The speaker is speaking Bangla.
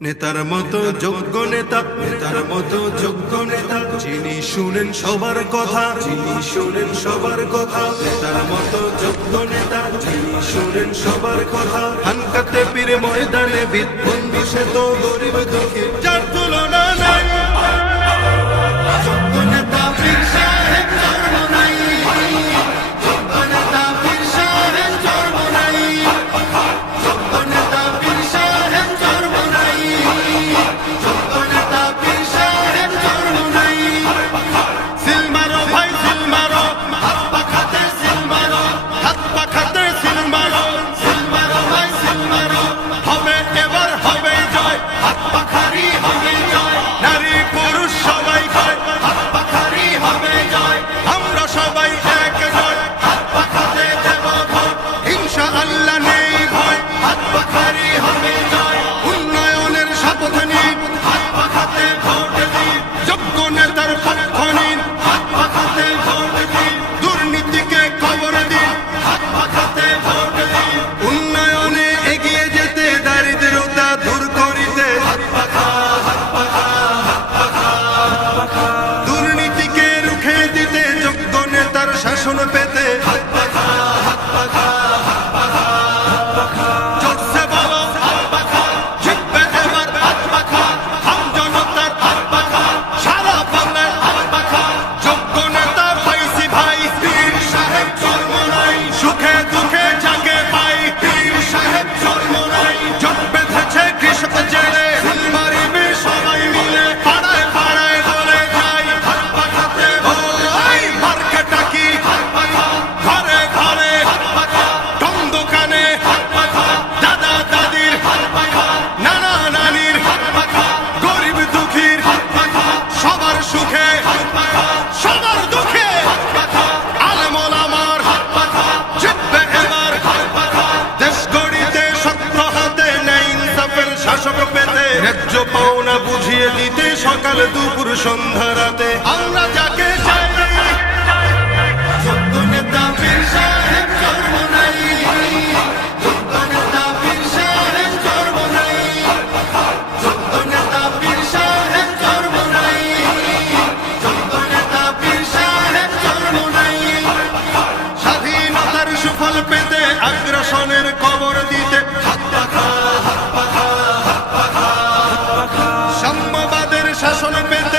নেতার মতো যোগ্য নেতা, নেতার মতো যোগ্য নেতা, যিনি শুনেন সবার কথা, যিনি শুনেন সবার কথা, নেতার মতো যোগ্য নেতা, যিনি শুনেন সবার কথা। হানকাতে পীর ময়দানে বিদ্বন্দ্বী সে তো গরিব দুঃখী, যার তুলনা নাই। যোগ্য নেতা পীর সাহেব চরমোনাই, যোগ্য নেতা পীর সাহেব চরমোনাই, যোগ্য নেতা পীর সাহেব চরমোনাই, যোগ্য নেতা পীর সাহেব চরমোনাই। সিল মারো ভাই সিল মারো, হাত পাখাতে সিল মারো, হাত পাখাতে সিল মারো, সিল মারো ভাই সিল মারো। হবে এবার হবে জয়, হাত পাখারি হবে জয়, নারী পুরুষ সবাই কয় হাত পাখারি হবে জয়। আমরা সবাই এক জয়, হাত পাখাতে দেব ভয়, ইনশাআল্লাহ নেই ভয়, হাত পাখারি হবে জয়। উন্নয়নের শপথ নিন, হাত পাখাতে ভোট দিন, যোগ্য নেতার পক্ষ নিন, হাত পাখাতে ভোট দিন, দুর্নীতিকে খবর দিন, হাত পাখাতে ভোট দিন। উন্নয়নে এগিয়ে যেতে, দারিদ্রতা দূর করিতে, হাত পাখা হাত পাখা হাত পাখা পাখা। দুর্নীতিকে রুখে দিতে, যোগ্য নেতার শাসন পেতে, হাত পাখা হাত পাখা হাত পাখা পাখা। জোরসে বলো হাত পাখা, জিতবে এবার হাত পাখা, আম জনতার হাত পাখা, সারা বাংলার হাত পাখা। যোগ্য নেতা পাইছি ভাই, পীর সাহেব চরমোনাই, সুখে দুঃখে যাকে পাই, পীর সাহেব চরমোনাই। জট বেঁধেছে কৃষক জেলে, ফুল মারিবে সবাই মিলে, পাড়ায় পাড়ায় বলে যাই হাত পাখাতে ভয়। মার্কেটা কি হাত পাখা, ঘরে ঘরে হাত পাখা, টং দোকানে হাত পাখা, দাদা দাদির হাত পাখা, নানা নানির হাত পাখা, গরিব দুঃখীর হাত পাখা, সবার সুখে হাত পাখা, সবার দুঃখে হাত পাখা। আলেম ওলামার হাত পাখা, জিতবে এবার হাত পাখা। দেশ গড়িতে শক্ত হাতে, ন্যায় ইনসাফের শাসক পেতে, ন্যায্য পাওনা বুঝিয়ে দিতে, সকাল দুপুর সন্ধ্যা রাতে আমরা যাকে চাই। যোগ্য নেতা পীর সাহেব চরমোনাই, যোগ্য নেতা পীর সাহেব চরমোনাই, যোগ্য নেতা পীর সাহেব চরমোনাই, যোগ্য নেতা পীর সাহেব চরমোনাই। স্বাধীনতার সুফল পেতে, আগ্রাসনের কবর দিতে, হাত পাখা হাত পাখা হাত পাখা। সাম্যবাদের শাসন পেতে,